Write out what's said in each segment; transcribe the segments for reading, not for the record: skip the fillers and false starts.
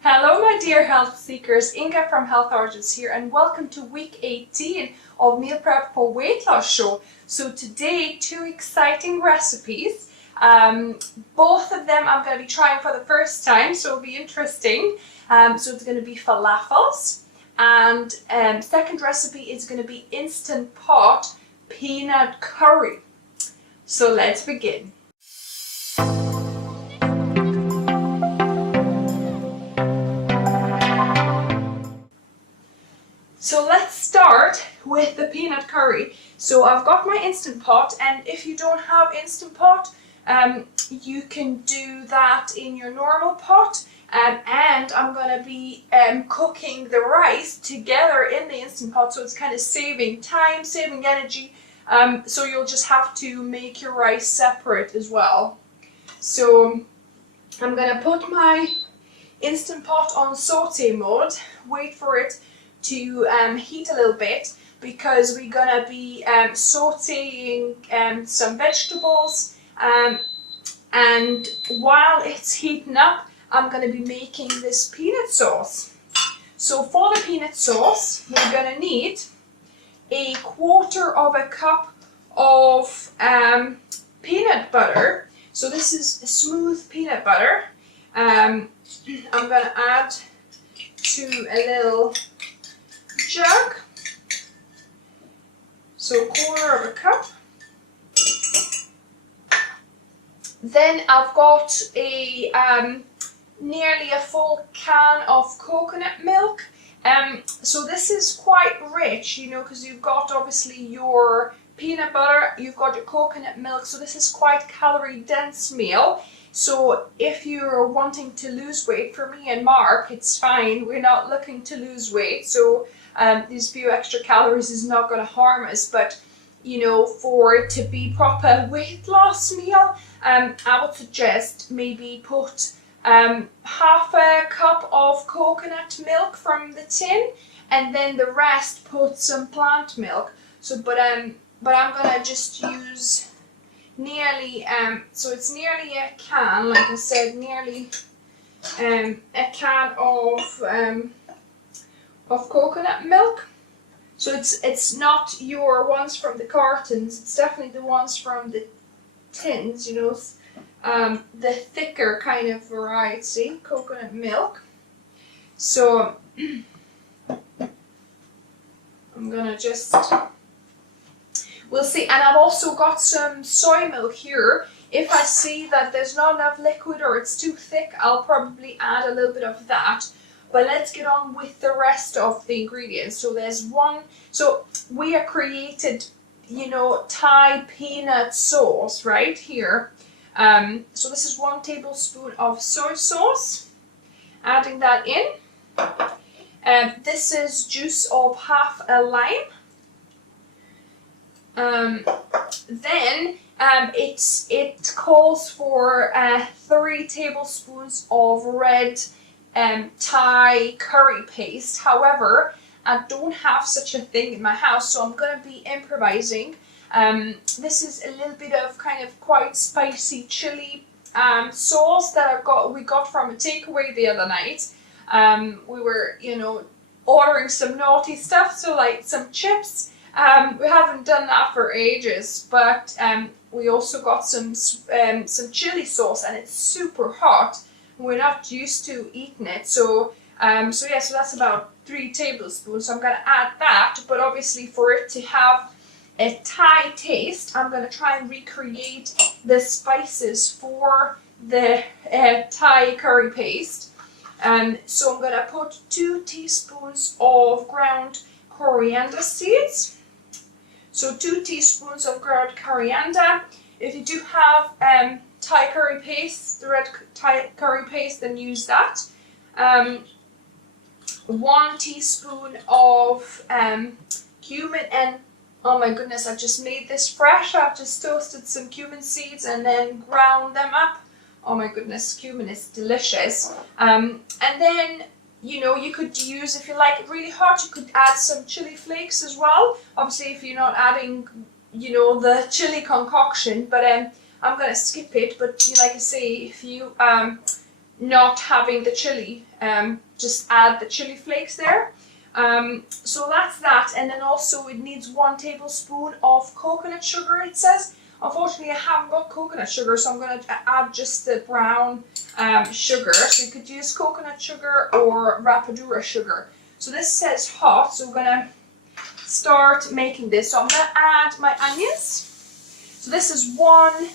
Hello my dear health seekers, Inga from Health Origins here and welcome to week 18 of Meal Prep for Weight Loss show. So today, two exciting recipes. Both of them I'm going to be trying for the first time, so it'll be interesting. So it's going to be falafels, and second recipe is going to be Instant Pot peanut curry. So let's begin. So let's start with the peanut curry. So I've got my Instant Pot, and if you don't have Instant Pot, you can do that in your normal pot. And I'm going to be cooking the rice together in the Instant Pot, so it's kind of saving time, saving energy. So you'll just have to make your rice separate as well. So I'm going to put my Instant Pot on saute mode, wait for it to heat a little bit, because we're gonna be sauteing some vegetables, and while it's heating up I'm gonna be making this peanut sauce. So for the peanut sauce we're gonna need 1/4 cup of peanut butter. So this is smooth peanut butter. I'm gonna add to a little jug, so 1/4 cup. Then I've got a nearly a full can of coconut milk. So this is quite rich, you know, because you've got obviously your peanut butter, you've got your coconut milk, so this is quite calorie dense meal. So if you're wanting to lose weight, for me and Mark, it's fine. We're not looking to lose weight, so these few extra calories is not going to harm us. But you know, for it to be proper weight loss meal, I would suggest maybe put 1/2 cup of coconut milk from the tin, and then the rest put some plant milk. So, but I'm gonna just use nearly so it's nearly a can, like I said, nearly a can of coconut milk. So it's not your ones from the cartons, it's definitely the ones from the tins, you know, the thicker kind of variety coconut milk. So I'm gonna just, we'll see. And I've also got some soy milk here. If I see that there's not enough liquid or it's too thick, I'll probably add a little bit of that. But let's get on with the rest of the ingredients. So there's one, so we have created, you know, Thai peanut sauce right here. So this is 1 tablespoon of soy sauce, adding that in. This is juice of 1/2 a lime. Then it calls for 3 tablespoons of red Thai curry paste. However, I don't have such a thing in my house, so I'm going to be improvising. This is a little bit of kind of quite spicy chili sauce that we got from a takeaway the other night. We were, you know, ordering some naughty stuff, so like some chips. We haven't done that for ages, but we also got some chili sauce, and it's super hot. We're not used to eating it, so so that's about 3 tablespoons. So I'm going to add that, but obviously for it to have a Thai taste, I'm going to try and recreate the spices for the Thai curry paste. So I'm going to put 2 teaspoons of ground coriander seeds. So 2 teaspoons of ground coriander. If you do have Thai curry paste, the red Thai curry paste, then use that. 1 teaspoon of cumin, and oh my goodness, I've just made this fresh. I've just toasted some cumin seeds and then ground them up. Oh my goodness, cumin is delicious. And then, you know, you could use, if you like it really hot, you could add some chili flakes as well. Obviously, if you're not adding, you know, the chili concoction, but I'm going to skip it. But like I say, if you not having the chili, just add the chili flakes there. So that's that, and then also it needs 1 tablespoon of coconut sugar, it says. Unfortunately, I haven't got coconut sugar, so I'm going to add just the brown sugar. So you could use coconut sugar or rapadura sugar. So this says hot, so we're going to start making this. So I'm going to add my onions. So this is 1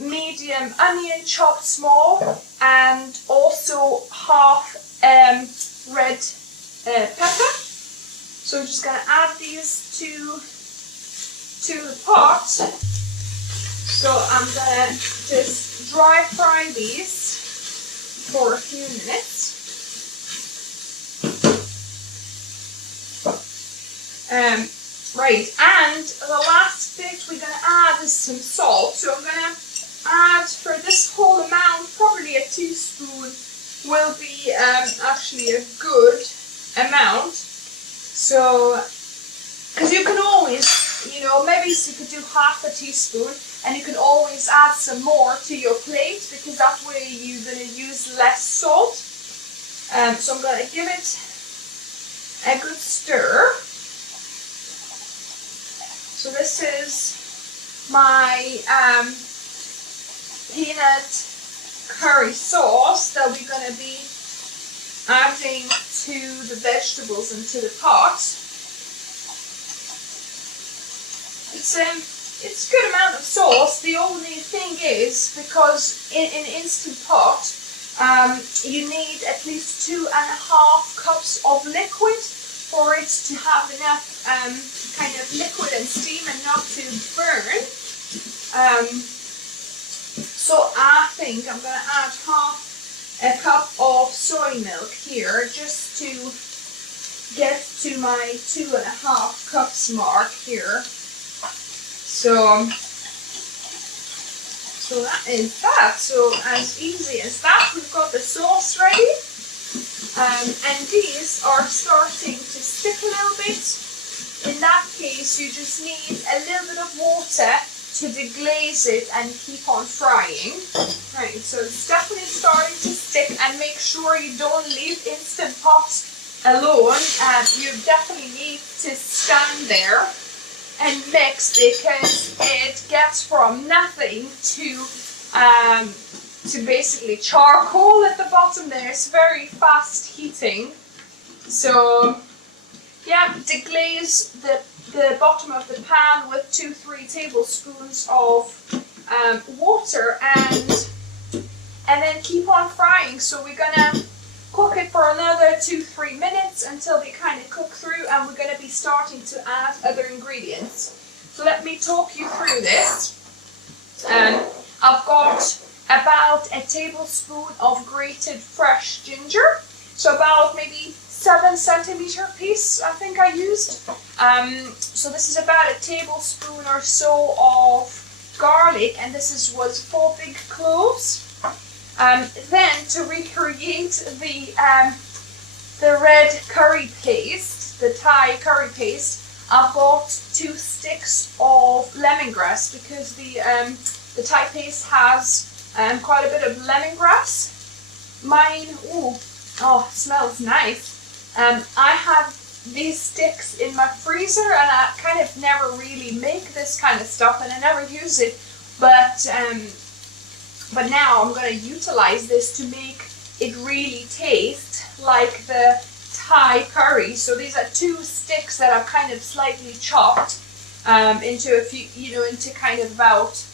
medium onion chopped small, and also half red pepper. So we're just going to add these to the pot. So I'm going to just dry fry these for a few minutes. Right, and the last bit we're going to add is some salt. So I'm going to add, for this whole amount, probably a teaspoon will be actually a good amount. So, because you can always, maybe you could do half a teaspoon, and you can always add some more to your plate, because that way you're going to use less salt. So I'm going to give it a good stir. So this is my peanut curry sauce that we're going to be adding to the vegetables into the pot. It's a good amount of sauce. The only thing is, because in an instant pot, you need at least 2.5 cups of liquid for it to have enough kind of liquid and steam and not to burn. So I think I'm going to add half a cup of soy milk here, just to get to my 2.5 cups mark here. So that is that. So as easy as that, we've got the sauce ready. And these are starting to stick a little bit. In that case, you just need a little bit of water to deglaze it and keep on frying. Right, so it's definitely starting to stick, and make sure you don't leave Instant Pot alone. You definitely need to stand there and mix, because it gets from nothing to basically charcoal at the bottom there. It's very fast heating. So yeah, deglaze the bottom of the pan with 2-3 tablespoons of water, and then keep on frying. So we're gonna cook it for another 2-3 minutes until they kind of cook through, and we're going to be starting to add other ingredients. So let me talk you through this. I've got about a tablespoon of grated fresh ginger, so about maybe 7 centimeter piece I think I used. So this is about a tablespoon or so of garlic, and this was 4 big cloves. Then to recreate the red curry paste, the Thai curry paste, I've got 2 sticks of lemongrass, because the Thai paste has quite a bit of lemongrass. Mine, it smells nice. I have these sticks in my freezer, and I kind of never really make this kind of stuff, and I never use it, but now I'm going to utilize this to make it really taste like the Thai curry. So these are 2 sticks that I've kind of slightly chopped into a few, into kind of about,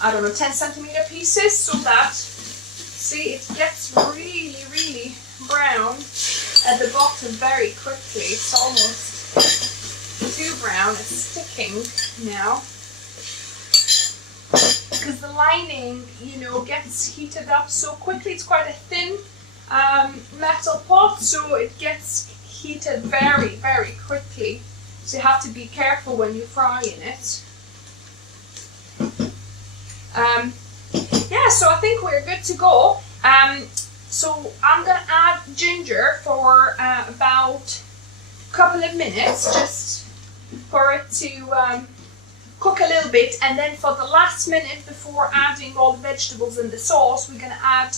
10 centimeter pieces, so that, see, it gets really, really brown at the bottom very quickly. It's almost too brown. It's sticking now, because the lining, gets heated up so quickly. It's quite a thin metal pot, so it gets heated very, very quickly. So you have to be careful when you're frying it. Yeah, so I think we're good to go. So I'm going to add ginger for about a couple of minutes, just for it to cook a little bit, and then for the last minute before adding all the vegetables and the sauce, we're going to add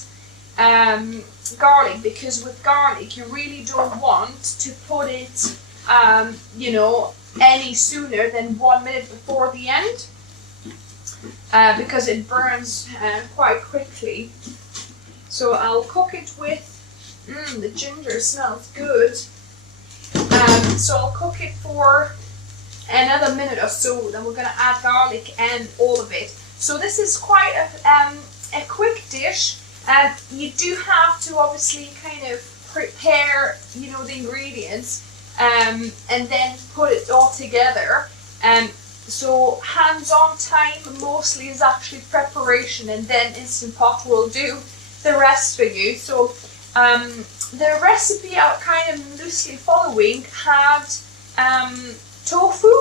garlic, because with garlic you really don't want to put it any sooner than 1 minute before the end, because it burns quite quickly. So I'll cook it with, the ginger smells good. So I'll cook it for another minute or so, then we're going to add garlic and all of it. So this is quite a quick dish. You do have to obviously kind of prepare, the ingredients and then put it all together. So hands-on time mostly is actually preparation, and then Instant Pot will do the rest for you. So the recipe I'm kind of loosely following had tofu.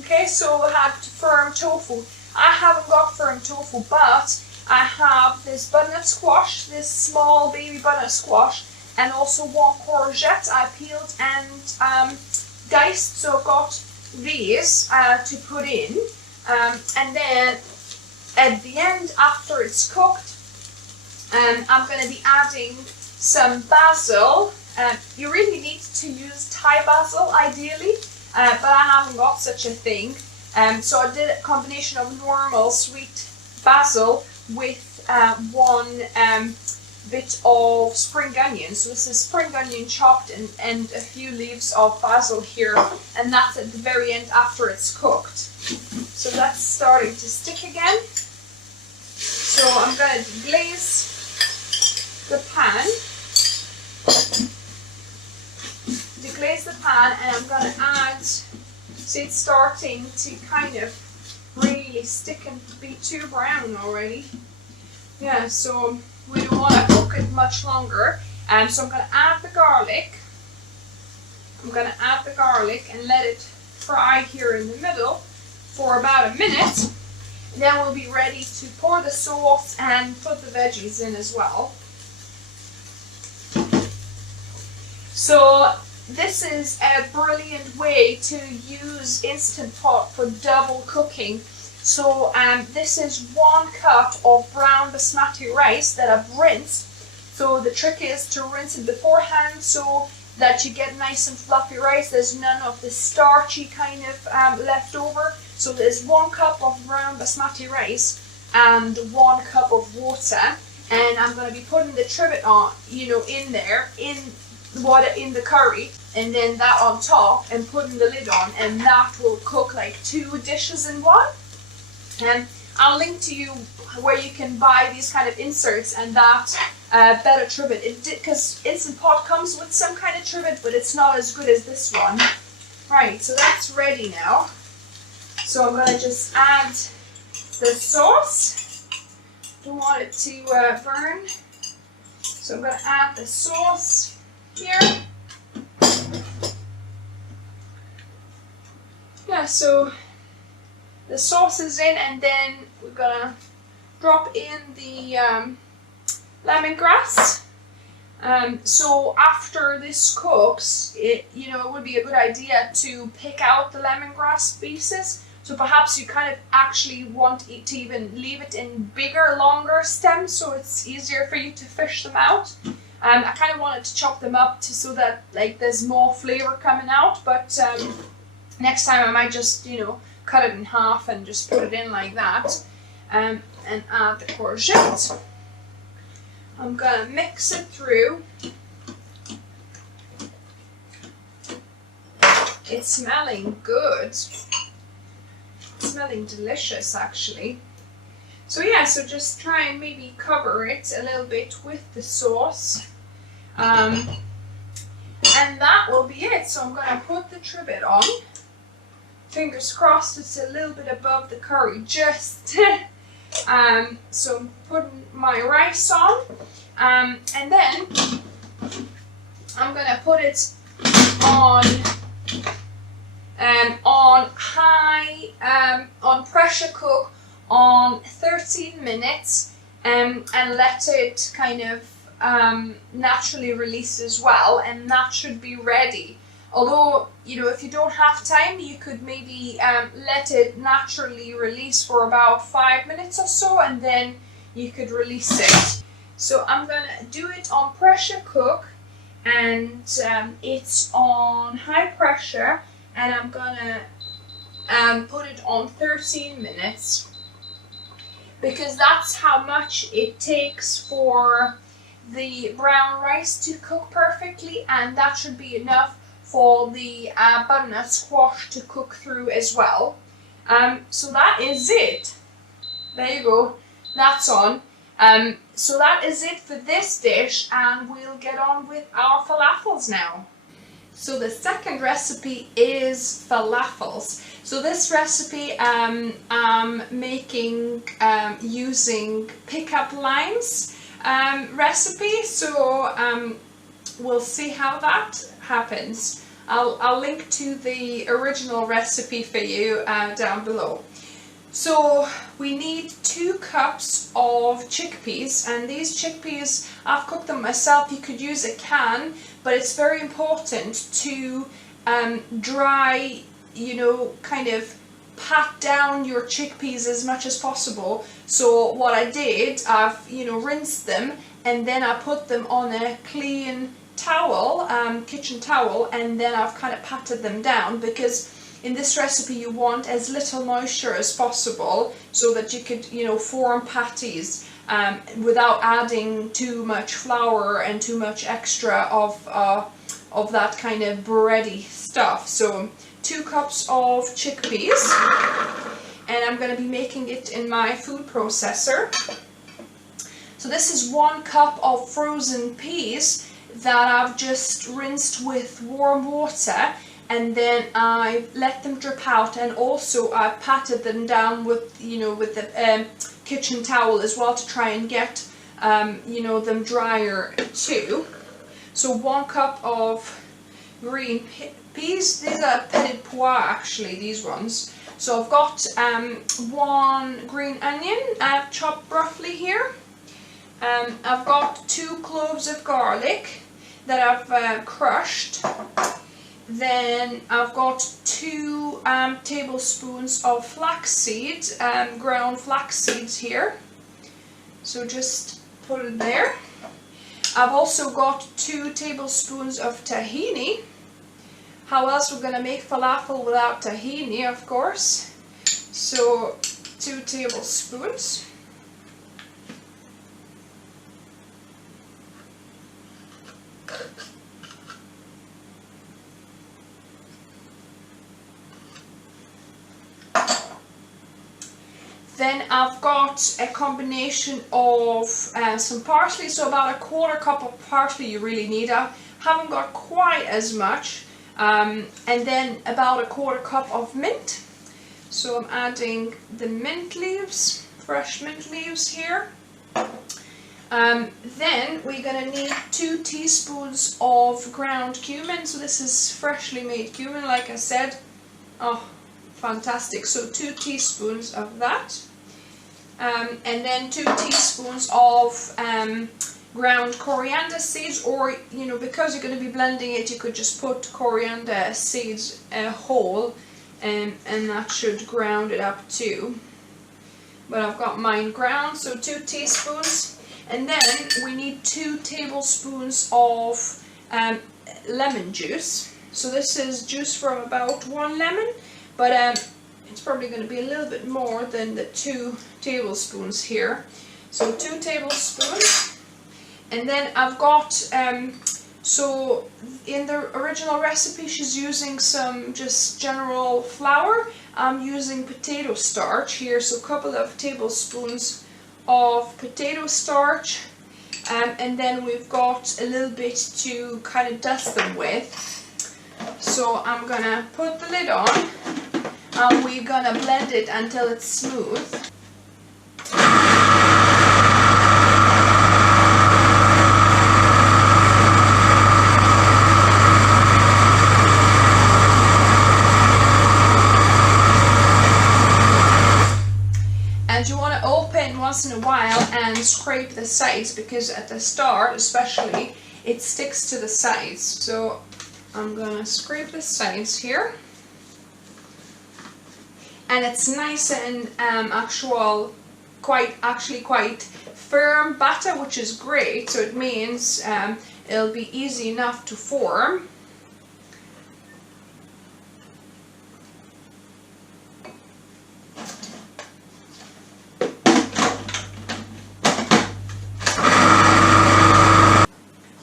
Okay, so I had firm tofu. I haven't got firm tofu, but I have this butternut squash, this small baby butternut squash, and also one courgette I peeled and diced. So I've got these to put in, and then at the end, after it's cooked, I'm going to be adding some basil. You really need to use Thai basil ideally, but I haven't got such a thing. So I did a combination of normal sweet basil with one bit of spring onion. So this is spring onion chopped and a few leaves of basil here, and that's at the very end after it's cooked. So that's starting to stick again. So I'm going to deglaze the pan. Deglaze the pan, and I'm going to add, see it's starting to kind of really stick and be too brown already. Yeah, so we don't want to cook it much longer. So I'm going to add the garlic. I'm going to add the garlic and let it fry here in the middle for about a minute. Then we'll be ready to pour the sauce and put the veggies in as well. So this is a brilliant way to use Instant Pot for double cooking. So this is 1 cup of brown basmati rice that I've rinsed. So the trick is to rinse it beforehand so that you get nice and fluffy rice. There's none of the starchy kind of left over. So there's 1 cup of brown basmati rice and 1 cup of water. And I'm going to be putting the trivet on, in there, in the curry, and then that on top, and putting the lid on, and that will cook like 2 dishes in one. And I'll link to you where you can buy these kind of inserts and that better trivet. Because Instant Pot comes with some kind of trivet, but it's not as good as this one. Right, so that's ready now. So I'm going to just add the sauce. Don't want it to burn. So I'm going to add the sauce here. Yeah, so the sauce is in, and then we're gonna drop in the lemongrass. So after this cooks, it would be a good idea to pick out the lemongrass pieces. So perhaps you kind of actually want it to even leave it in bigger, longer stems, so it's easier for you to fish them out. I kind of wanted to chop them up so that there's more flavor coming out, but next time I might just cut it in half and just put it in like that, and add the courgette. I'm gonna mix it through. It's smelling good. It's smelling delicious actually. So yeah, so just try and maybe cover it a little bit with the sauce. And that will be it. So I'm gonna put the trivet on. Fingers crossed it's a little bit above the curry, just. So I'm putting my rice on, and then I'm gonna put it on high, on pressure cook on 13 minutes, and let it kind of naturally release as well, and that should be ready. Although, if you don't have time, you could maybe let it naturally release for about 5 minutes or so, and then you could release it. So I'm gonna do it on pressure cook, and it's on high pressure, and I'm gonna put it on 13 minutes because that's how much it takes for the brown rice to cook perfectly, and that should be enough for the butternut squash to cook through as well. So that is it. There you go. That's on. So that is it for this dish, and we'll get on with our falafels now. So the second recipe is falafels. So this recipe I'm making using pickup lines recipe. So we'll see how that happens. I'll link to the original recipe for you down below. So we need 2 cups of chickpeas, and these chickpeas, I've cooked them myself. You could use a can, but it's very important to dry, kind of pat down your chickpeas as much as possible. So what I did, I've rinsed them, and then I put them on a clean towel, kitchen towel, and then I've kind of patted them down, because in this recipe you want as little moisture as possible so that you could form patties without adding too much flour and too much extra of that kind of bready stuff. So 2 cups of chickpeas, and I'm going to be making it in my food processor. So this is 1 cup of frozen peas that I've just rinsed with warm water, and then I let them drip out, and also I patted them down with the kitchen towel as well to try and get them drier too. So 1 cup of green peas. These are petit pois actually, these ones. So I've got 1 green onion I've chopped roughly here. I've got 2 cloves of garlic that I've crushed. Then I've got 2 tablespoons of flaxseed, ground flax seeds here. So just put it there. I've also got 2 tablespoons of tahini. How else we're going to make falafel without tahini, of course. So 2 tablespoons. Then I've got a combination of some parsley, so about 1/4 cup of parsley you really need. I haven't got quite as much. And then about 1/4 cup of mint. So I'm adding the mint leaves, fresh mint leaves here. Then we're going to need 2 teaspoons of ground cumin. So this is freshly made cumin, like I said. Oh, fantastic. So 2 teaspoons of that. And then 2 teaspoons of ground coriander seeds, or because you're going to be blending it, you could just put coriander seeds whole, and that should ground it up too. But I've got mine ground, so 2 teaspoons. And then we need 2 tablespoons of lemon juice. So this is juice from about 1 lemon, but it's probably going to be a little bit more than the 2 tablespoons here. So 2 tablespoons. And then I've got, so in the original recipe she's using some just general flour. I'm using potato starch here, so a couple of tablespoons of potato starch. And then we've got a little bit to kind of dust them with. So I'm going to put the lid on. We're gonna blend it until it's smooth. And you want to open once in a while and scrape the sides, because at the start especially it sticks to the sides. So I'm gonna scrape the sides here. And it's nice and quite firm batter, which is great. So it means it'll be easy enough to form.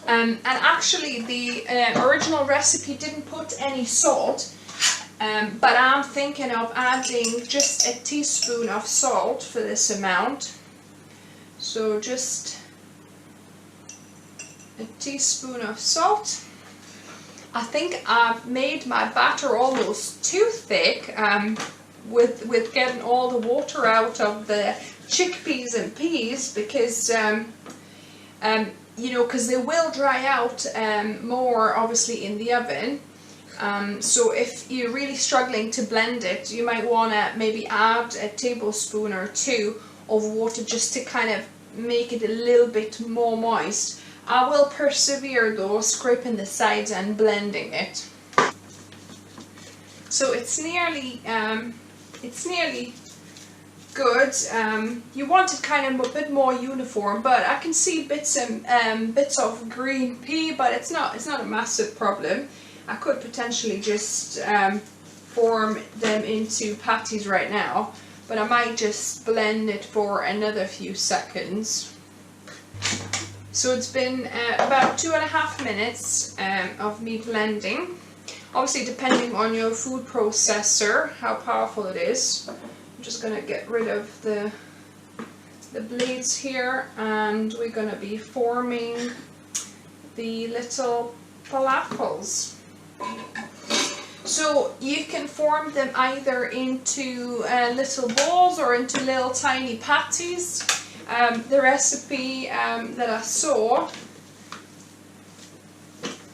And actually the original recipe didn't put any salt, but I'm thinking of adding just a teaspoon of salt for this amount. So just a teaspoon of salt. I think I've made my batter almost too thick with getting all the water out of the chickpeas and peas, because you know, because they will dry out more obviously in the oven. So if you're really struggling to blend it, you might want to maybe add a tablespoon or two of water just to kind of make it a little bit more moist. I will persevere though, scraping the sides and blending it. So it's nearly good. You want it kind of a bit more uniform, but I can see bits of green pea, but it's not a massive problem. I could potentially just form them into patties right now, but I might just blend it for another few seconds. So it's been about 2.5 minutes of me blending. Obviously depending on your food processor, how powerful it is. I'm just going to get rid of the blades here, and we're going to be forming the little falafels. So you can form them either into little balls or into little tiny patties. The recipe that I saw,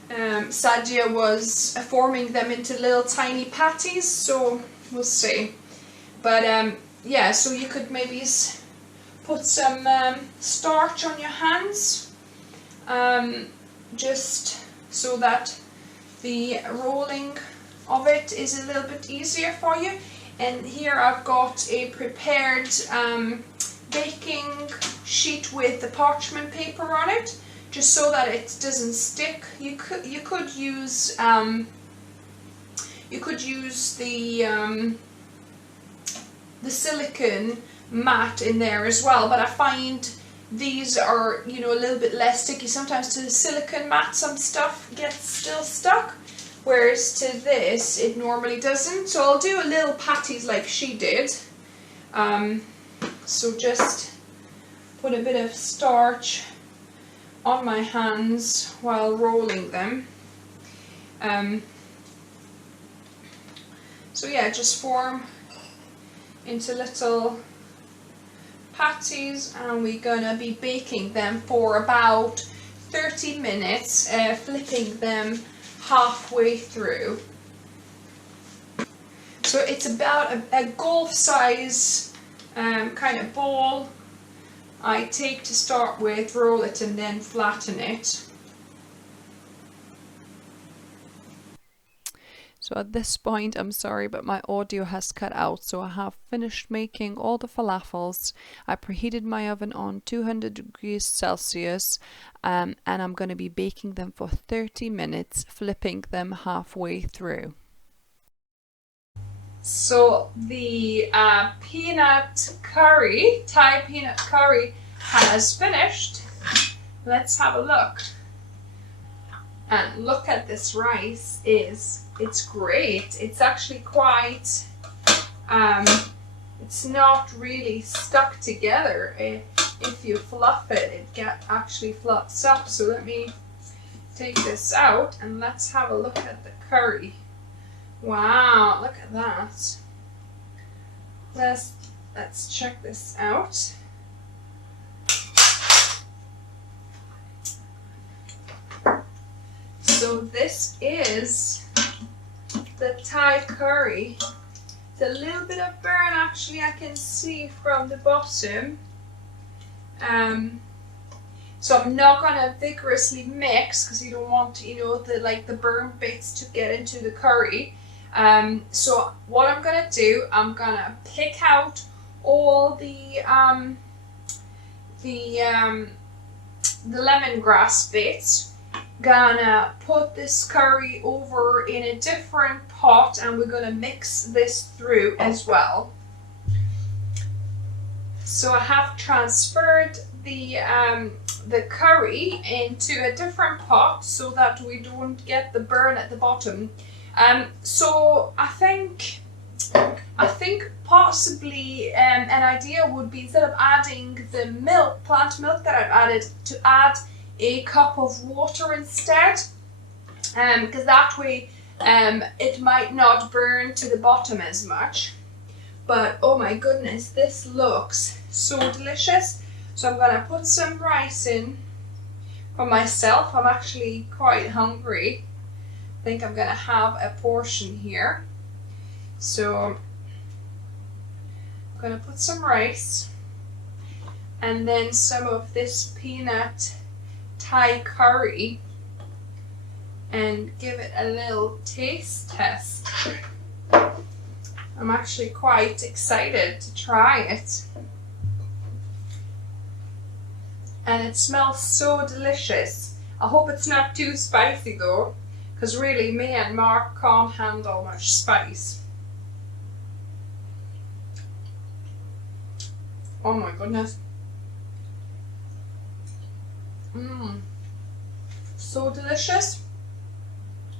Sadia was forming them into little tiny patties, so we'll see. But yeah, so you could maybe put some starch on your hands, just so that the rolling of it is a little bit easier for you. And here I've got a prepared baking sheet with the parchment paper on it, just so that it doesn't stick. You could use the silicone mat in there as well, but I find these are, you know, a little bit less sticky. Sometimes to the silicone mat some stuff gets still stuck, whereas to this it normally doesn't. So I'll do a little patties like she did. So just put a bit of starch on my hands while rolling them. So yeah, just form into little patties, and we're gonna be baking them for about 30 minutes, flipping them halfway through. So it's about a golf size kind of ball I take to start with, roll it and then flatten it. So at this point, I'm sorry, but my audio has cut out. So I have finished making all the falafels. I preheated my oven on 200 degrees Celsius, and I'm going to be baking them for 30 minutes, flipping them halfway through. So the Thai peanut curry has finished. Let's have a look. And look at this rice. It's great. It's actually quite, it's not really stuck together. If you fluff it, actually fluffs up. So let me take this out and let's have a look at the curry. Wow, look at that. Let's check this out. So this is the Thai curry. It's a little bit of burn actually, I can see from the bottom. So I'm not gonna vigorously mix because you don't want, you know, the burn bits to get into the curry. So what I'm gonna do, I'm gonna pick out all the the lemongrass bit. Gonna put this curry over in a different pot, and we're gonna mix this through as well. So I have transferred the curry into a different pot so that we don't get the burn at the bottom. So I think possibly an idea would be, instead of adding the milk, plant milk that I've added, to add a cup of water instead, because that way it might not burn to the bottom as much. But oh my goodness, this looks so delicious. So I'm gonna put some rice in for myself. I'm actually quite hungry. I think I'm gonna have a portion here. So I'm gonna put some rice and then some of this peanut Thai curry and give it a little taste test. I'm actually quite excited to try it. And it smells so delicious. I hope it's not too spicy though, because really me and Mark can't handle much spice. Oh my goodness. So delicious.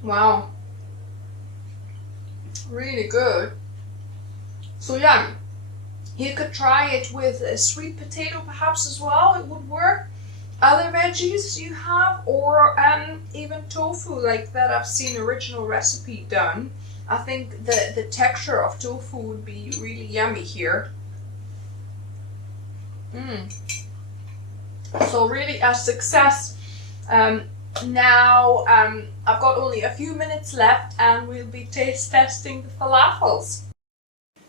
Wow. Really good. So yeah, you could try it with a sweet potato perhaps as well. It would work. Other veggies you have, or even tofu like that I've seen original recipe done. I think the texture of tofu would be really yummy here. So really a success. Now I've got only a few minutes left and we'll be taste testing the falafels.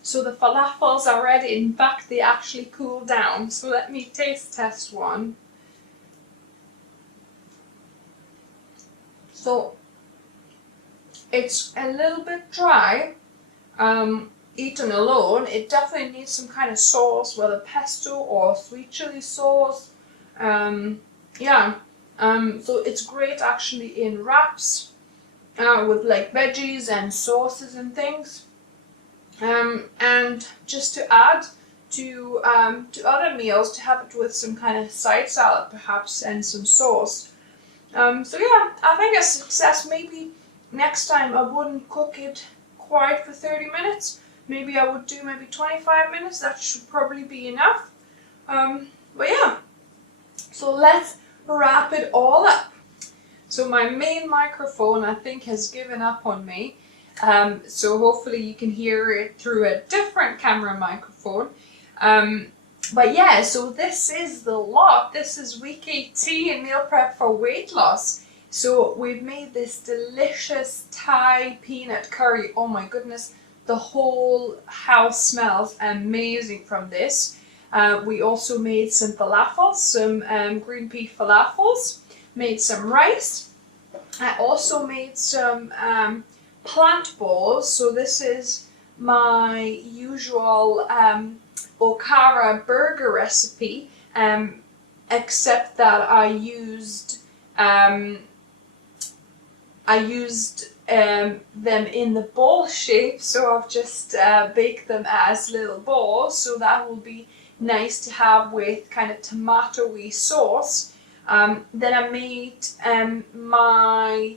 So the falafels are ready. In fact, they actually cooled down. So let me taste test one. So it's a little bit dry, eaten alone. It definitely needs some kind of sauce, whether pesto or sweet chili sauce. So it's great actually in wraps with like veggies and sauces and things. And just to add to other meals, to have it with some kind of side salad perhaps and some sauce. So yeah, I think a success. Maybe next time I wouldn't cook it quite for 30 minutes. Maybe I would do maybe 25 minutes. That should probably be enough. But yeah, so let's wrap it all up. So my main microphone I think has given up on me. So hopefully you can hear it through a different camera microphone. But yeah, so this is the lot. This is week 18 meal prep for weight loss. So we've made this delicious Thai peanut curry. Oh my goodness, the whole house smells amazing from this. We also made some falafels, some green pea falafels, made some rice. I also made some plant balls. So this is my usual okara burger recipe, except that I used them in the ball shape, so I've just baked them as little balls, so that will be nice to have with kind of tomatoey sauce. Then I made my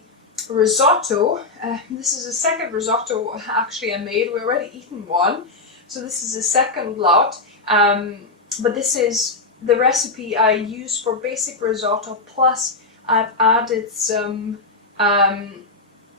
risotto. This is the second risotto actually I made. We've already eaten one, so this is the second lot. But this is the recipe I use for basic risotto, plus I've added some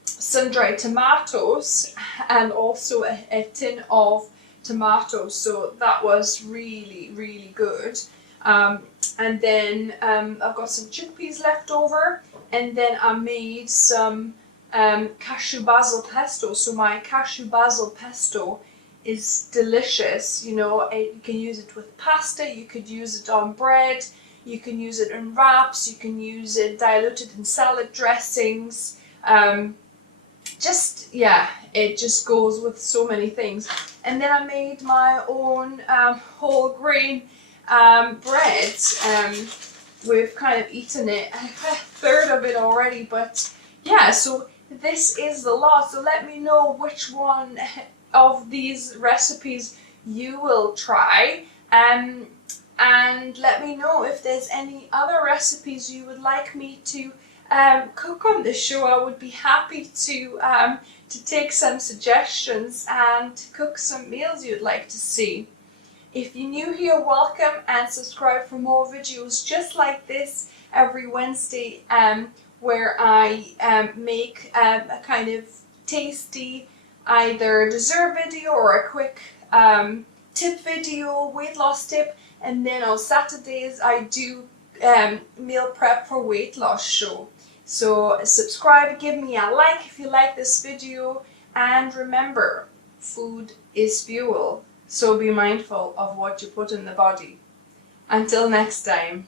sun-dried tomatoes and also a tin of tomatoes, so that was really, really good. And then I've got some chickpeas left over, and then I made some cashew basil pesto. So my cashew basil pesto is delicious. You know, you can use it with pasta, you could use it on bread, you can use it in wraps, you can use it diluted in salad dressings. It just goes with so many things. And then I made my own whole grain bread. We've kind of eaten it, a third of it already, but yeah, so this is the lot. So let me know which one of these recipes you will try, and let me know if there's any other recipes you would like me to cook on the show. I would be happy to take some suggestions and to cook some meals you'd like to see. If you're new here, welcome, and subscribe for more videos just like this every Wednesday, where I make a kind of tasty either dessert video or a quick tip video, weight loss tip, and then on Saturdays I do meal prep for weight loss show. So subscribe, give me a like if you like this video, and remember, food is fuel. So be mindful of what you put in the body. Until next time.